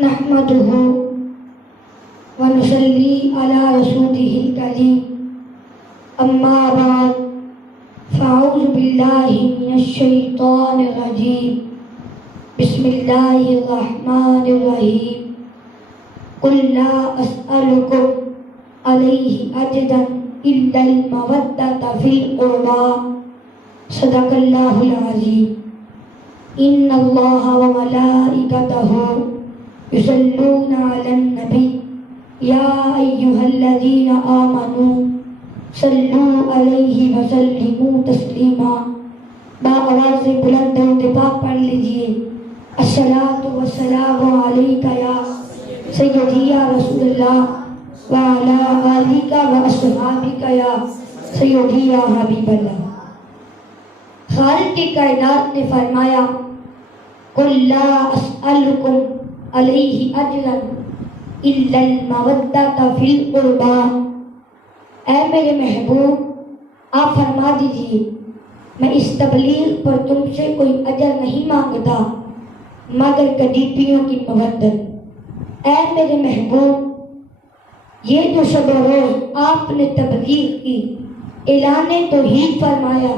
نحمده ونصلي على رسوله الكريم أما بعد فأعوذ بالله من الشيطان الرجيم بسم الله الرحمن الرحيم قل لا أسألكم عليه أجرا إلا المودة في القربى صدق الله العظيم إن الله وملائكته يصلون على النبي يا أيها الذين آمنوا صلوا عليه وسلموا تسلیما. بآواز بلند درود پاک پڑھ لیجئے. الصلاۃ والسلام علیک یا سیدی یا رسول اللہ وعلی آلک واصحابک یا سیدی یا حبیب اللہ. خالق کائنات نے فرمایا قل لا اسألکم علیہ اجرا الا المودۃ فی القربى. اے میرے محبوب آپ فرما دیجئے میں اس تبلیغ پر تم سے کوئی اجر نہیں مانگتا مگر قریبیوں کی مودت. اے میرے محبوب یہ جو شب و روز آپ نے تبلیغ کی اعلان توحید فرمایا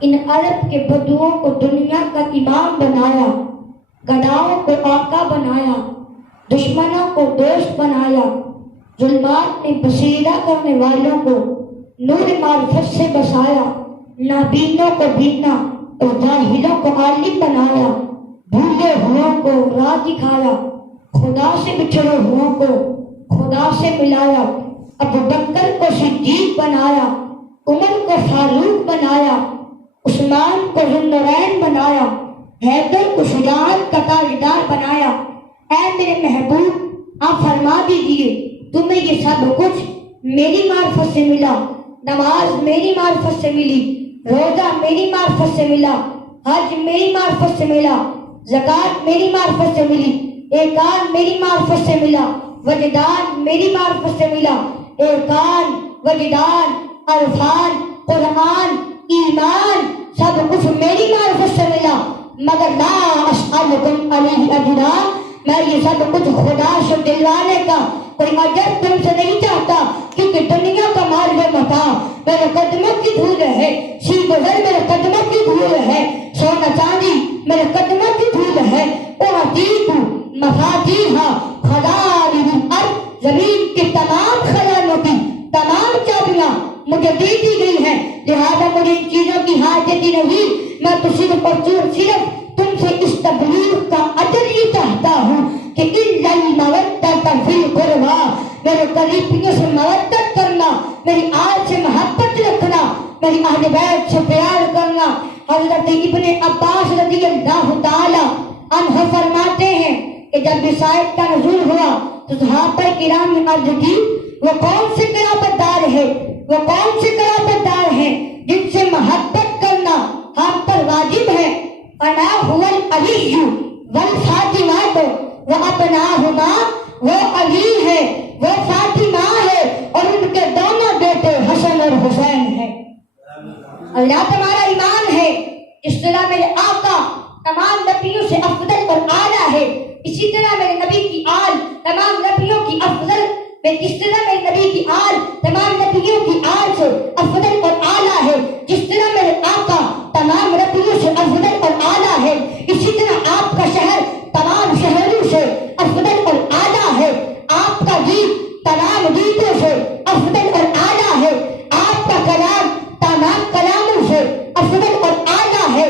ان عرب کے بدوؤں کو دنیا کا امام بنایا گداؤں کو آقا بنایا دشمنوں کو دوست بنایا ظلمات میں بصیرہ کرنے والوں کو نور معرفت سے بسایا نابینوں کو بینا اور جاہلوں کو عالم بنایا بھولے ہوئوں کو راہ دکھایا خدا سے بچھڑے ہوئوں کو خدا سے ملایا ابو بکر کو صدیق بنایا عمر کو فاروق بنایا عثمان کو ذوالنورین بنایا حیدر کو شجاعت کا تاجدار بنایا. اے میرے محبوب آپ فرما دیجئے تمہیں یہ سب کچھ میری معرفت سے ملا. نماز میری معرفت سے ملی روزہ میری معرفت سے ملا حج میری معرفت سے ملا زکوٰۃ میری معرفت سے ملی احکام میری معرفت سے ملا وجدان میری معرفت سے ملا. احکام وجدان عرفان قرآن ایمان سب کچھ میری معرفت سے ملا مگر لا اسألکم علیہ اجرا میں یہ سب کچھ خدا سے دلوانے کا کوئی اجر تم سے نہیں چاہتا کیونکہ دنیا کا مال و متاع میرے قدموں کی دھول ہے سی گزر میرے قدموں کی دھول ہے سونا چاندی میرے قدموں کی دھول ہے اعطیت مفاتیح خزائن الارض زمین کی تمام خزانوں کی تمام چابیاں مجھے دی گئی ہیں لہذا مجھے ان چیزوں کی حاجت ہی نہیں. میں تو صرف اور صرف تم سے اس تبلیغ کا اجر ہی چاہتا ہوں کہ الا المودۃ فی القربى میرے قریبیوں سے مودت کرنا میری آل سے محبت رکھنا میری اہل بیت سے پیار کرنا. حضرت ابن عباس رضی اللہ تعالی عنہ فرماتے ہیں کہ جب اس آیت کا نزول ہوا تو صحابہ کرام نے عرض کی وہ کون سے قرابت دار ہے وہ کون سے قرابت دار ہیں جن سے محبت کرنا ہم پر واجب ہے. انا هو العلی والفاطمہ وابناہما وہ علی ہے وہ فاطمہ ہے اور ان کے دونوں بیٹے حسن اور حسین ہیں. اللہ تمہارا ایمان ہے اس طرح میرے آقا تمام نبیوں سے افضل اور اعلیٰ ہے اسی طرح میرے نبی کی آل تمام نبیوں کی افضل جس طرح میرے نبی کی آل تمام نبیوں کی آل سے افضل اور اعلیٰ ہے جس طرح میرے آقا تمام نبیوں سے افضل اور اعلیٰ ہے اسی طرح آپ کا شہر تمام شہروں سے افضل اور اعلیٰ ہے آپ کا گیت تمام گیتوں سے افضل اور اعلیٰ ہے آپ کا کلام تمام کلاموں سے افضل اور اعلیٰ ہے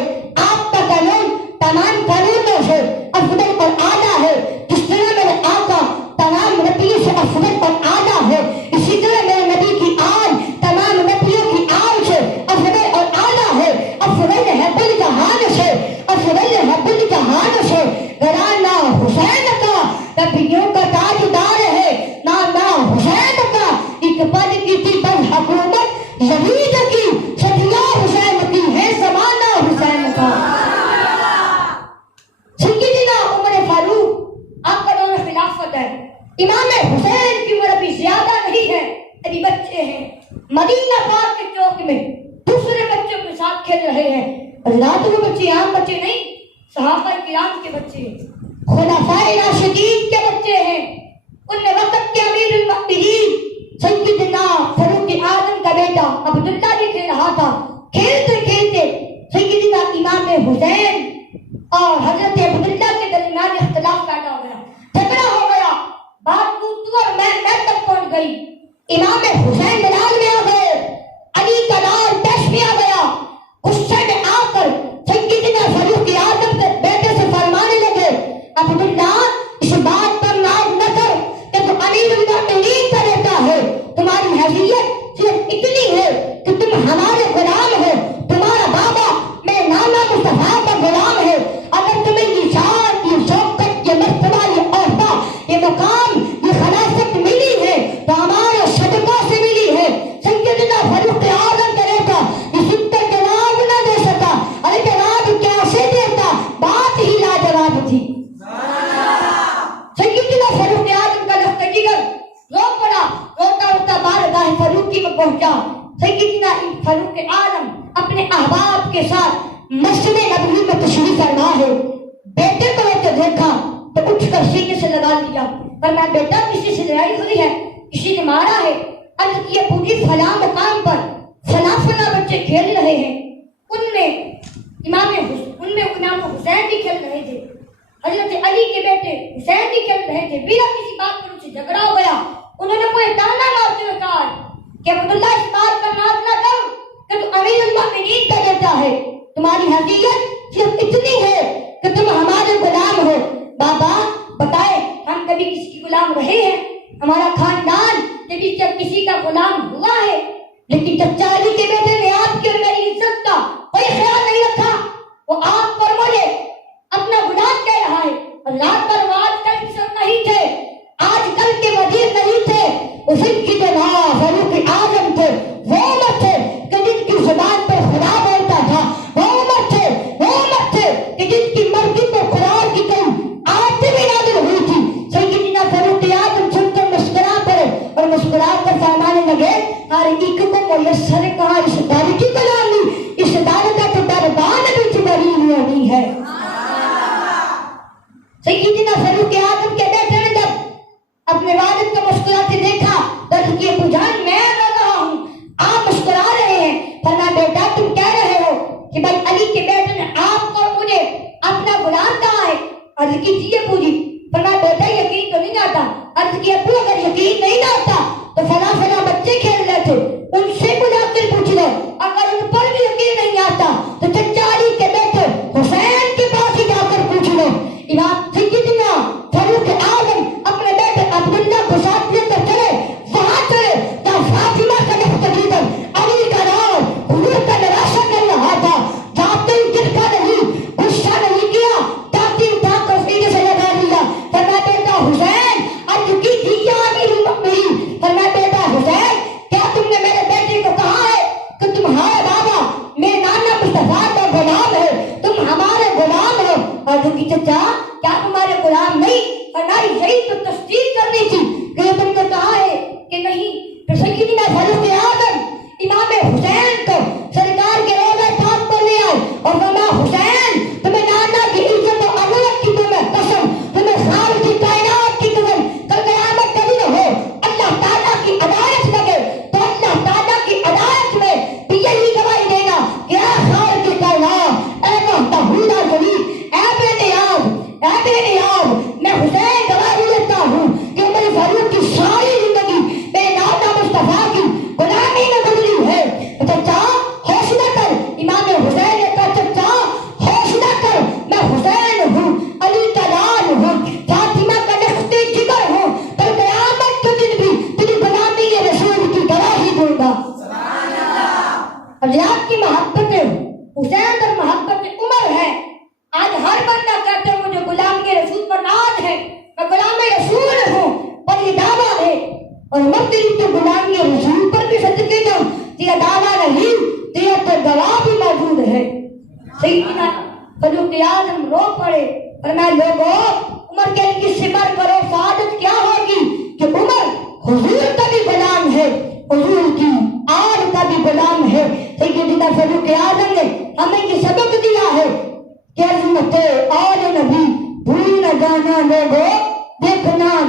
آپ کا کلام تمام کلاموں سے افضل اور اعلیٰ ہے جس طرح میرے آقا تمام نبیوں سے افضل اور اعلیٰ ہے اسی طرح میرے نبی کی آل تمام نبیوں کی آل سے افضل اور اعلیٰ ہے. افضل ہے بل جہان سے افضل ہے بل جہان سے گھرانہ حسین کا نبیوں کا تاجدار ہے نانا حسین کا ایک پل کی تھی بل حکومت زمین کی صدیاں حسین کی ہے زمانہ حسین کا. سیدنا عمر فاروق آپ کا دور خلافت ہے امام حسین کی عمر ابھی زیادہ نہیں ہے ابھی بچے ہیں مدینہ پاک کے چوک میں دوسرے بچوں کے ساتھ کھیل رہے ہیں. اللہ تو وہ بچے عام بچے نہیں صحابہ کرام کے بچے خلفائے راشدین کے ان وقت کے امیر المؤمنین سیدنا فاروق اعظم کا بیٹا عبداللہ بھی کھیل رہا تھا. کھیلتے کھیلتے سیدنا امام حسین اور حضرت عبداللہ کے درمیان اختلاف پیدا ہو گیا, جھگڑا ہو گیا, بات تو اور میں تک پہنچ گئی. امام حسین میدان میں آ گئے, علی کا لال پیش میں آ گیا. غصے میں آ کر سیدنا فاروق اعظم کے بیٹے سے فرمانے لگے, عبداللہ اس بات پر ناز نہ کر کہ تو امیر المؤمنین کا بیٹا ہے, تمہاری حیثیت صرف اتنی ہے کہ تم ہمارے غلام ہو, تمہارا بابا میں نانا مصطفیٰ کا غلام ہے. اگر تمہیں یہ شان, یہ شوکت, یہ مرتبہ, یہ عہدہ, یہ مقام, یہ خلافت ملی ہے تو ہمارے صدقہ سے ملی ہے. سیدنا فاروق اعظم کا بیٹا اس پر جواب نہ دے سکا. ارے جواب کیسے دیتا, بات ہی لاجواب تھی. سیدنا فاروق اعظم کا لخت جگر رو پڑا, روتا روتا بارگاہ فاروقی میں پہنچا. سیدنا فاروق اعظم اپنے احباب کے ساتھ مسجد نبوی میں تشریف فرما ہے. بیٹے کو تو دیکھا تو اٹھ کر سینے سے لگا دیا, پر میں بیٹا کسی سے لڑائی ہوئی ہے, کسی نے مارا ہے؟ عرض کیا پوری فلاں مقام پر فلاں بچے کھیل رہے ہیں, ان میں امام حسین بھی کھیل رہے تھے, حضرت علی کے بیٹے حسین بھی کھیل رہے تھے. بلا کسی بات پر ان سے جھگڑا ہو گیا. انہوں نے کوئی تانا مارتے ہوئے کہا کہ عبداللہ اس بات پر ناز نہ کر کہ تو امیر المؤمنین کا بیٹا ہے, تمہاری حیثیت صرف اتنی ہے کہ تم ہمارے غلام ہو. بابا بتائے, ہم کبھی کسی کی غلام رہے ہیں؟ ہمارا خاندان کبھی جب کسی کا غلام ہوا ہے؟ لیکن چچا علی کے بیٹے نے آپ کی اور میری عزت کا کوئی خیال نہیں رکھا. وہ آپ پر مجھے اپنا غلام کہہ رہا ہے. اللہ پر وہ آج کل کے سب نہیں تھے, آج کل کے وزیر نہیں تھے, اسی کی جناب فاروق اعظم تھے. وہ عمر تھے کہ جن کی زبان پر خدا بولتا تھا, وہ عمر تھے کہ جن کی مرضی پر قرآن کی کوئی آیت بھی نازل ہوئی تھی. سیدنا فاروق اعظم سن کر مسکرا پڑے اور مسکرا کر فرمانے لگے, ہر ایک کو میسر کہا اس دار کی غلامی, اس دار کا تو دربان بھی تمہاری نہیں ہے. سیدنا فاروق اعظم کے بیٹے نے جب اپنے والد کو مسکراتے دیکھا تو اس کی ابو جان میں رو رہا ہوں, آپ مسکرا رہے ہیں. فرمایا بیٹا تم کہہ رہے ہو کہ بھائی علی کے بیٹے نے آپ کو مجھے اپنا غلام کہا ہے. عرض کیجیے ابو جی. فرمایا بیٹا یقین تو نہیں آتا. عرض کی ابو اگر یقین نہیں آتا تو فلاں بچے کھیل رہے تھے, ان سے بلا کر پوچھ لو. اگر ان پر بھی یقین نہیں آتا تو چچا علی کے بیٹے حسین کے پاس ہی جا کر پوچھ لو. امام سیدنا فاروق اعظم اپنے بیٹے عبداللہ کو ساتھ لے کر چلے, وہاں چلے جہاں فاطمہ کا لخت جگر علی کا نام حضور کا نواسہ کر رہا تھا. جاتے ہی جھٹکا نہیں, غصہ نہیں کیا, جاتی اٹھا کر سینے سے لگا دیا. فرمایا بیٹا حسین اب کی دیا امیر المؤمنین. فرمایا بیٹا حسین کیا تم نے میرے بیٹے کو کہا ہے کہ تمہارا بابا میں نانا مصطفیٰ کا غلام ہے, تم ہمارے غلام ہو؟ اور کی چچا کیا تمہارے غلام نہیں؟ فرمایا یہی تو تصدیق کرنی تھی کہ تم نے کہا ہے کہ نہیں. تو سیدنا فاروق اعظم امام حسین کو سرکار کے روضہ پاک پر لے آئے اور فرمایا حسین تمہیں نانا کی عزت و عظمت کی تمہیں قسم, تمہیں خالق کی کائنات کی قسم, کل قیامت کا دن ہو اللہ تعالیٰ کی عدالت لگے تو اللہ تعالیٰ کی عدالت میں بھی یہی گواہی دینا کہ اے خالق کی کائنات, اے محتہورہ جلیل, اے بے نیاز, میں حسین گواہی دیتا ہوں کہ عمر فاروق کی ساری زندگی بے نانا مصطفیٰ کی غلامی میں گزری ہے. چچا حوصلہ کر. امام حسین نے کہا چچا حوصلہ کر, میں حسین ہوں, علی کا لال ہوں, فاطمہ کا لخت جگر ہوں, پر قیامت کے دن بھی تیری غلامی کے رسول کی گواہی دوں گا. اللہ کی محبت حسین اور محبت عمر ہے. آج ہر بندہ کہتے ہیں مجھے غلام کے رسول پر ناز ہے, میں غلام رسول ہوں, پر یہ دعویٰ ہے اور مختلف تو غلام کے رسول پر بھی صدقے جاؤں, تیرا دعویٰ نہیں, تیرا تو گواہ بھی موجود ہے. سیدنا فاروق اعظم رو پڑے اور میں لوگوں عمر کے لیے صبر کرو, سعادت کیا ہوگی کہ عمر حضور کا بھی غلام ہے, حضور کی آل کا بھی غلام ہے. سیدنا فاروق اعظم نے ہمیں یہ سبق دیا ہے کہ عظمت آل نبی بھول نہ جانا لوگوں, دیکھنا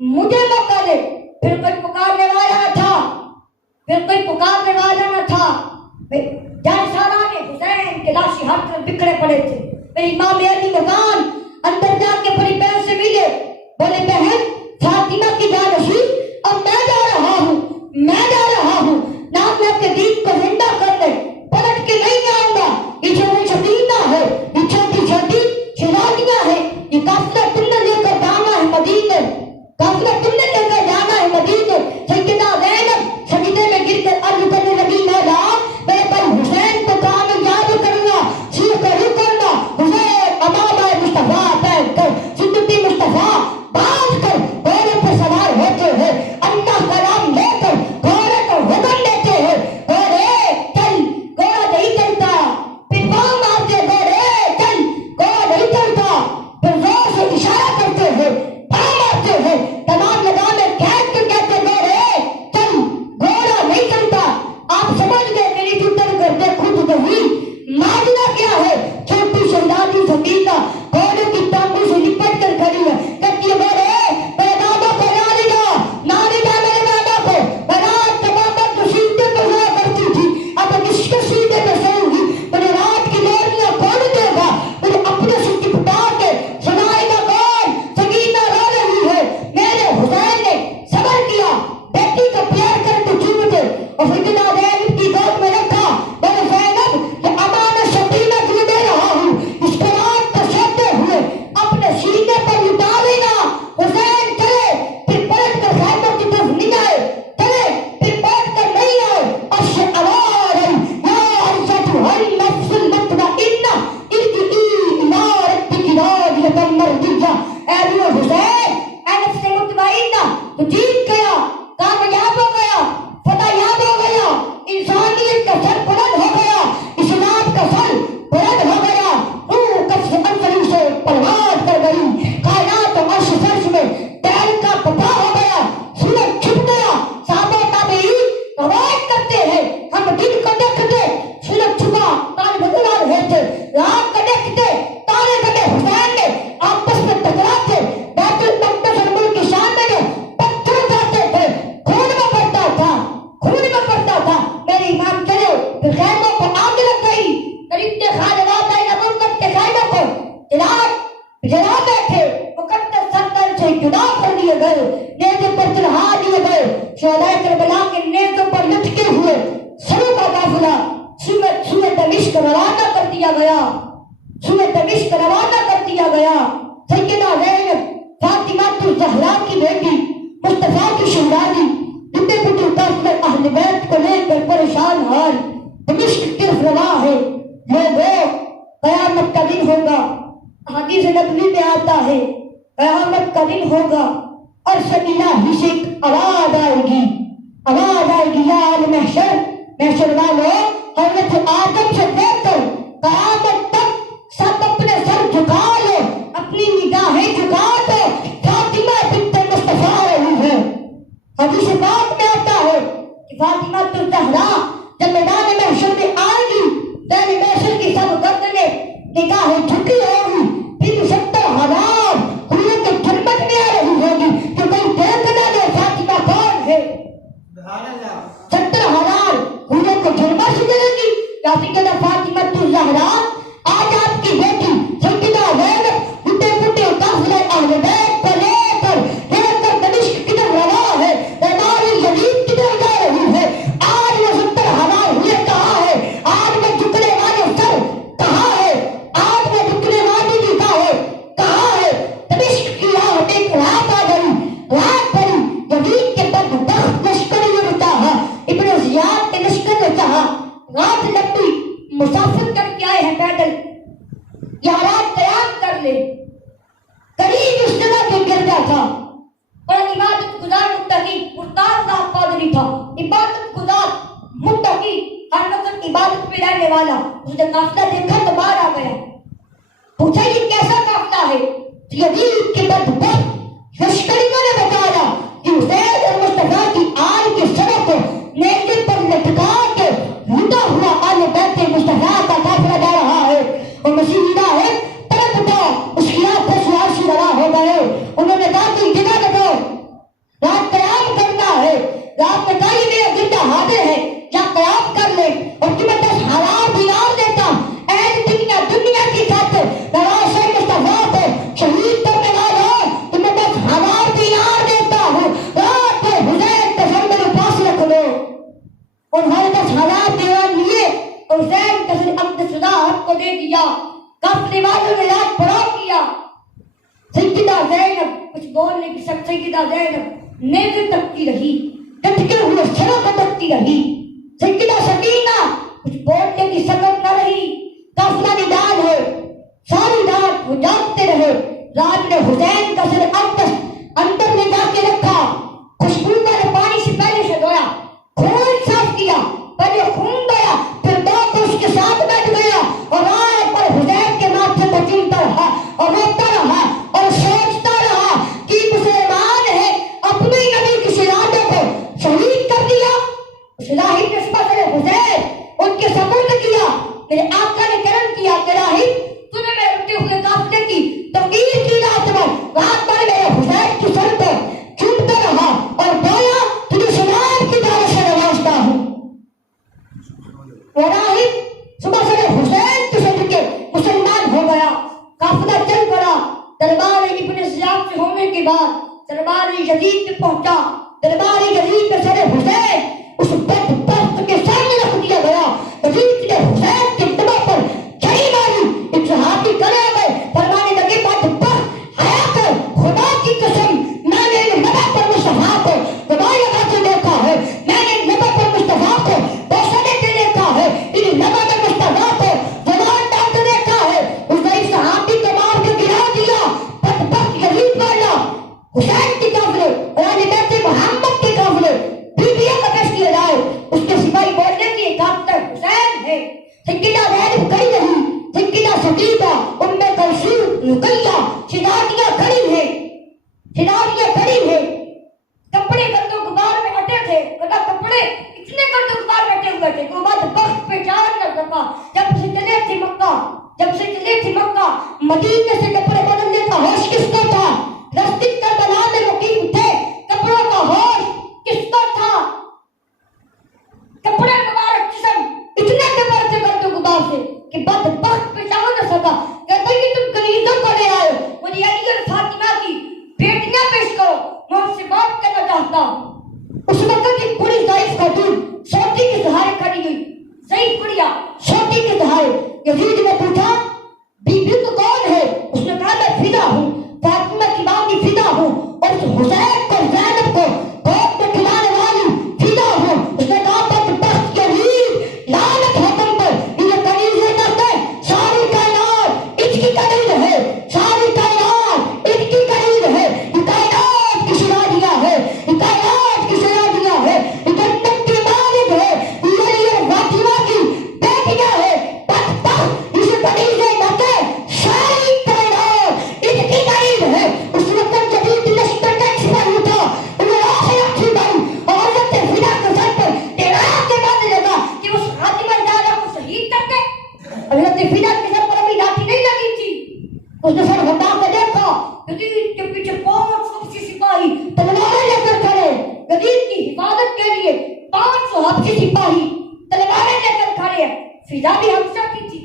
مجھے موقع دے. پھر کوئی پکارنے والا نہ تھا، پھر کوئی پکارنے والا نہ تھا. جان سالان حسین کے لاشیں ہر طرف بکھرے پڑے تھے. میری امام علی مکان اندر جا کے بڑی بہن سے ملے، بولے بہن فاطمہ کی جانشی اب میں جا رہا ہوں، میں جا رہا ہوں نام میں کے دین کو زندہ کر لے، پلٹ کے نہیں آؤں گا. یہ جو شکینہ ہے، یہ چھوٹی چھوٹی شہزادیاں ہیں، یہ قافلہ تم نے لے کر جانا ہے مدینے، قافلہ تم نے لے کر جانا ہے مدینے. سیدہ زینب سجدے میں گر کر عرض کرنے لگی مولا میرے بھائی حسین کو کامیاب کرنا، سیر کو رک کرنا. حسین امامہ مصطفیٰ پہن کر سنتی مصطفیٰ باندھ کر گھوڑے پر سوار ہوتے ہیں، اللہ کا نام لے کر گھوڑے کو حکم لیتے ہیں. گھوڑے چل، گھوڑا نہیں چلتا، پھر پاؤں مارتے گھوڑے چل، گھوڑا نہیں چلتا، پھر زور سے اشارہ کرتے ہیں، پاؤں مارتے ہیں، تمام لگامیں کھینچ کے کہتے گھوڑے چل، گھوڑا نہیں چلتا. آپ سمجھ گئے میری جتر کرتے خود نہیں ماجرا کیا ہے. چھوٹی شہزادی سکینہ گھوڑے کی ٹانگوں سے لپٹ کر کھڑی ہے، کہتی ہے گھوڑے میرے بابا کو نہ لے جا، نہ لے جا میرے بابا کو. رات تمام تو سیدھے پہ سویا کرتی تھی، اب کس کے سیدھے پہ سوؤں گی؟ مجھے رات کی لوریاں کون دے گا؟ مجھے اپنے سے چپٹا کے سنائے گا کون؟ سکینہ رو رہی ہے. میرے حسین نے صبر کیا، بیٹی کو پیار کر کے چوم دے اور سیدنا زینب کی گود میں رکھا. بولے زینب یہ امانت سکینہ تمہیں دے رہا ہوں، اس کو رات کو سوتے ہوئے اپنے سینے پر لٹا لینا. حسین چلے پھر پلٹ کر خیموں کی طرف نہیں آئے، چلے پھر پلٹ کر نہیں آئے. عرش آواز آئی یا عرشت النفس المطمئنہ ارجعی الی ربک راضیۃ مرضیہ. اے روح حسین، اے نفس مطمئنہ تو جیت گیا، کامیاب ہو گیا، فتح یاب ہو گیا، انسانیت کا سر بلند ہو گیا، اسلام کا سر بلند ہو گیا. روح کف سے انفری سے پرواز کر گئی، کائنات و عرش فرش میں تیر کا پتا ہو گیا، سورج چھپ گیا. صحابہ تابعین روایت کرتے ہیں ہم دن کو دیکھتے سورج چھپا تارے نظر آ رہے تھے، رات کو دیکھتے تارے بنے حسین میں آپس میں ٹکراتے، بیت المقدس اور ملک کی شان میں پتھر اٹھاتے تھے، خون میں پڑتا تھا، خون میں پڑتا تھا. میرے امام چلے پھر خیموں کو آگ لگ گئی، قریب خانوات آئے نبوت کے خیموں کو جلا بیٹھے، مقدس سردر سے جدا کر دیے گئے، نیزے پر چڑھا دیے گئے. شہدائے کربلا کے نیزوں پر لٹکے ہوئے سروں کا قافلہ سوئے دمشق روانہ کر دیا گیا، سوئے دمشق روانہ کر دیا گیا. سیدہ زینب فاطمہ الزہرا کی بیٹی مصطفیٰ کی شہزادی ٹوٹے پھوٹے قافلے اہل بیت کو لے کر پریشان حال دمشق کی طرف رواں ہے. لوگوں قیامت کا دن ہوگا، حدیث نبوی میں آتا ہے قیامت کا دن ہوگا اور الہی سے ایک آواز آئے گی، آواز آئے گی یا اہل محشر، محشر والوں حضرت آدم سے لے کر قیامت تک سب اپنے سر جھکا لو، اپنی نگاہیں جھکا دو، فاطمہ بنت مصطفیٰ رہی ہے. حدیث پاک میں آتا ہے کہ فاطمہ الزہرا جب میدان محشر میں آئے گی تو محشر کی سب گردنیں نگاہیں جھکی ہوگی، پھر 70,000 حوروں کے جھرمٹ میں آ رہی ہوگی کہ کوئی دیکھنا دے فاطمہ کون ہے. 70,000 حوروں کو جھرمٹ سے ملے گی یا سیدہ فاطمہ الزہرا. آج آپ کی بیٹی سیدہ زینب ٹوٹے پھوٹے قافلے اہل بیت کو لے کر دمشق کی طرف رواں ہے، امام یزید کی طرف جا رہی ہے. آج وہ 70,000 ہوئے کہاں ہے؟ آج وہ جھکنے والے سر کہاں ہے؟ آج وہ جھکنے والی نگاہیں کہاں ہے؟ دمشق کی راہ میں ایک رات آ گئی، رات پڑی، یزید کے بدبخت لشکر نے چاہا، ابن زیاد کے لشکر نے چاہا، رات لمبی مسافر کر کے آئے ہیں پیدل، یا رات قیام کر لے. قریب اس جگہ پہ گرتا تھا اور عبادت گزار متقی مرتاز صاحب پادری تھا، عبادت گزار متقی ہر وقت عبادت پہ رہنے والا. اس نے قافلہ دیکھا تو باہر آ گیا، پوچھا یہ کیسا قافلہ ہے؟ یزید کے بدبخت لشکریوں نے بتایا کہ حسین اور مصطفیٰ کی آل کے سروں کو نیزے پر لٹکا کے لٹا ہوا آل بیت مصطفیٰ کا قافلہ جا رہا ہے اور مسیحہ ہے. تڑپ اٹھا، اس کی آنکھوں سے آنسو روا ہو گئے. انہوں نے کہا کوئی جگہ بتاؤ، رات قیام کرنا ہے، رات بتائیے میرا زندہ حاضر ہے یا قیام کر لے، اور تمہیں 10,000 دینار دیتا دنیا کی خاطر نواز مصطفیٰ کو شہید کرنے والا، تمہیں 10,000 دینار دیتا ہوں، رات کو حسین کے سر میرے پاس رکھ لو۔ انہوں نے 10,000 دینار لیے اور حسین کے سر عبد شدہ حق کو دے دیا۔ کافلے والوں نے رات پڑا کیا۔ سیدہ زینب کچھ بولنے کی سب، سیدہ زینب نیزے تکتی رہی، ٹٹکے ہوئے سروں کو تکتی رہی۔ سیدہ سکینہ کچھ بولنے کی سکت نہ رہی۔ قافلہ نڈال ہے، ساری رات وہ جاگتے رہے۔ رات نے حسین کا سر اندر میں جا کے رکھا، خوشبو والے پانی سے پہلے سے دھویا، خون صاف کیا، پہلے خون دھویا، پھر دو کو اس کے ساتھ بیٹھ گیا اور رات پر حسین کے ماتھے کو چومتا رہا اور روتا رہا اور سوچتا رہا کہ مسلمان ہے اپنے نبی کی شہادت کو شہید کر دیا۔ اس راہب نے سپاہی حسین ان کے سپرد کیا۔ میرے آقا نے کرم کیا کہ راہب تو نے میرے اٹھے ہوئے قافلے کی تقریر کی، رات بھر میرے حسین کی سر کو چومتا رہا اور بولا تجھے سلام کی دعوت سے نوازتا ہوں۔ وہ راہب صبح سے حسین کے صدر کے مسلمان ہو گیا۔ قافلہ چل پڑا۔ دربار ابن زیاد سے ہونے کے بعد دربار یزید میں پہنچا۔ دربار یزید میں سر حسین اس بدبخت کے سامنے رکھ دیا گیا۔ یزید نے حسین کے دماغ پر چھری ماری۔ ایک صحابی کھڑے ہو گئے، فرمانے لگے بدبخت حیا کر، خدا کی قسم میں نے نبی پر مصطفیٰ کو گواہی لگا کے دیکھا ہے، میں نے نبی پر مصطفیٰ کو بوسہ دے کے دیکھا ہے، ان نبی پر مصطفیٰ کو زبان ڈال کے دیکھا ہے۔ اس نے صحابی کو مار کے گرا دیا۔ بدبخت یزید والا حسین کی قافلے اور اہل بیت محمد کے قافلے بیویوں کا پیش کیا جائے۔ اس کے سپاہی بولنے کی ایک حسین ہے۔ سیدہ زینب کھڑی رہی، سیدہ سکینہ، ام کلثوم، رقیہ، شہزادیاں کھڑی ہیں، شہزادیاں کھڑی ہیں۔ کپڑے گرد و غبار میں اٹے تھے، کپڑے اتنے گرد و غبار میں اٹے ہوئے تھے کہ وہ بدبخت پہچان نہ سکا۔ جب سے چلے تھے مکہ، مدینے سے کپڑے بدلنے کا ہوش کس کو تھا؟ رستے کربلا میں مقیم تھے، کپڑوں کا ہوش کس کو تھا؟ کپڑے مبارک جسم اتنے کپڑے تھے گرد و غبار سے کہ بدبخت پہچان نہ سکا۔ کہتا یہ تم کنیزوں کو لے آئے، مجھے علی اور فاطمہ کی بیٹیاں پیش کرو، میں ان سے بات کرنا چاہتا ہوں۔ اس وقت ایک بڑی ضعیف خاتون سوٹی کے سہارے کھڑی ہوئی، ضعیف بڑھیا سوٹی کے سہارے۔ یزید نے پوچھا بی بی تو کون ہے؟ اس نے کہا میں فدا ہوں، فاطمہ کی ماں فدا ہوں، اور اس حسین کو زینب کو گود میں کھلانے والی فدا ہوں۔ اس نے کہا بدبخت یزید، لعنت ہے تم پر، یہ کنیزیں کرتے ساری کائنات اس کی کنیز ہے، ساری کائنات اس کی کنیز ہے، یہ کائنات کی شہزادیاں ہے، یہ کائنات کی شہزادیاں ہے، یہ جنت کی مالک ہے، یہ علی اور فاطمہ کی بیٹیاں ہے۔ بدبخت اسے کنیزیں کرتے ساری کائنات اس کی کنیز ہے۔ اس وقت جدید لشکر کا سپاہی تھا، انہیں آخر اچھی بھائی اور حضرت فدا کے سر پر ٹیڑھا کے باندھنے لگا کہ اس فاطمہ زہرا کو شہید کر دے۔ حضرت فدا کے سر پر ابھی لاٹھی نہیں لگی تھی۔ اس نے سر ہٹا کے دیکھا، یزید کے پیچھے 500 حبشی سپاہی تلواریں لے کر کھڑے، یزید کی حفاظت کے لیے 500 حبشی سپاہی تلواریں لے کر کھڑے ہیں۔ فدا بھی حبشہ کی تھی۔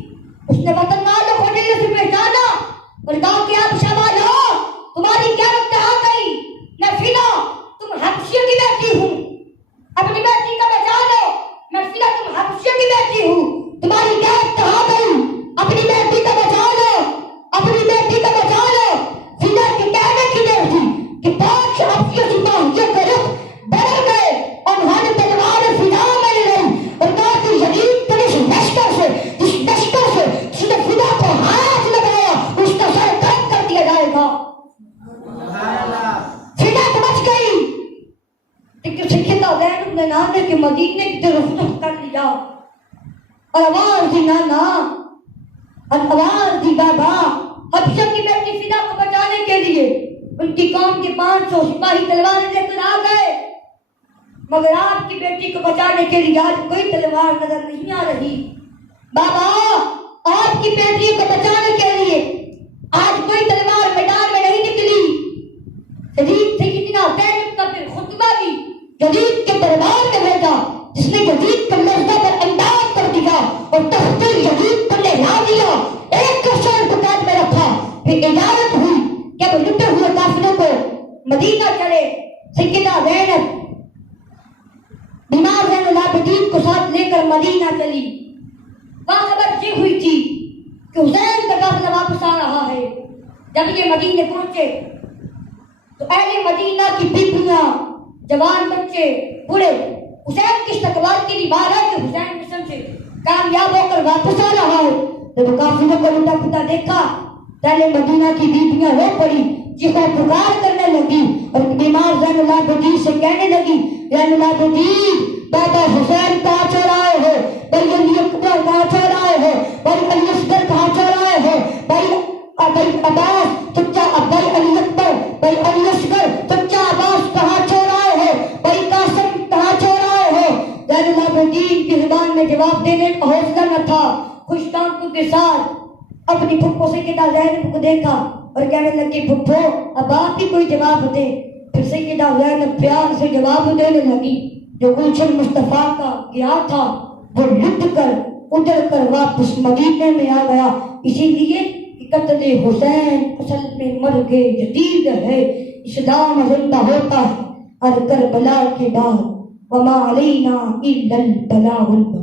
اس نے وطن والوں کو دل سے پہچانا اور کہا کہ حبشہ والوں تمہاری کیا وقت آ گئی؟ میں فدا، تم حبشیوں کی بیٹی ہوں، اپنی بیٹی کا بچا لو۔ میں فدا، تم حبشیوں کی بیٹی ہوں، تمہاری کیا وقت آ گئی؟ اپنی بیٹی کا بچا لو، اپنی بیٹی کا بچا لو۔ فدا کے کہنے کی دیر تھی کہ 5 حبشی سپاہیوں کے رخ بدل گئے اور انہوں نے تلوار فدا میں لے لی اور کہا کہ یزید کے اس لشکر سے جس نے فدا کو ہاتھ لگایا اس کا سر قلم کر دیا جائے گا۔ فدا تو بچ گئی، لیکن سیدہ زینب نے نانے کے مدینے کی طرف رخ کر لیا اور آواز دی نانا اور آواز دی بابا۔ حبشہ کی بیٹی فدا کو بچانے کے لیے ان کی قوم کے 500 سپاہی تلواریں لے کر آ گئے، مگر آپ کی بیٹی کو بچانے کے لیے آج کوئی تلوار نظر نہیں آ رہی۔ بابا آپ کی بیٹی کو بچانے کے لیے آج کوئی تلوار میدان میں نہیں نکلی۔ شدید سیدنا زینب کا پھر جس نے یزید کو لرزہ پر انداز کر دیا اور تخت یزید پر لہرا دیا، ایک شہر کو قید میں رکھا، پھر اجازت ہوئی کہ وہ لٹے ہوئے قافلے کو مدینہ چلے۔ سیدہ زینب بیمار زین العابدین کو ساتھ لے کر مدینہ چلی۔ وہاں خبر یہ ہوئی تھی کہ حسین کا قافلہ واپس آ رہا ہے۔ جب یہ مدینے پہنچے تو اہل مدینہ کی بیبیاں، جوان بچے، بوڑھے حسین کی استقبال کے لیے باہر آئے کہ حسین مشن سے کامیاب ہو کر واپس آ رہا ہے۔ جب قافلے کو لٹا پٹا دیکھا، پہلے مدینہ کی بیبیاں رو پڑی، چیخو پکار کرنے لگی اور بیمار زین العابدین سے کہنے لگی، زین العابدین بابا حسین کہاں چل آئے ہو؟ بھائی علی اکبر کہاں چل آئے ہو؟ بھائی علی اصغر کہاں چل آئے ہو؟ بھائی عباس چچا، بھائی علی اکبر، بھائی علی اصغر چچا عباس کہاں چل آئے ہو؟ بھائی قاسم کہاں چل آئے ہو؟ زین العابدین کی زبان میں جواب دینے کا حوصلہ نہ تھا۔ خوش ٹانکوں کے ساتھ اپنی پھپھو سیدہ زینب کو دیکھا اور کہنے لگی، پھپھو اب آپ ہی کوئی جواب دے۔ پھر سیدہ زینب پیار سے جواب دینے لگی، جو گلشن مصطفیٰ کا گیا تھا وہ لٹ کر ادھر کر واپس مدینے میں آ گیا۔ اسی لیے کہ قتل حسین اصل میں مرگ جدید ہے، اسلام زندہ ہوتا ہے ہر کربلا کے بعد، وما علینا الا البلاغ المبین۔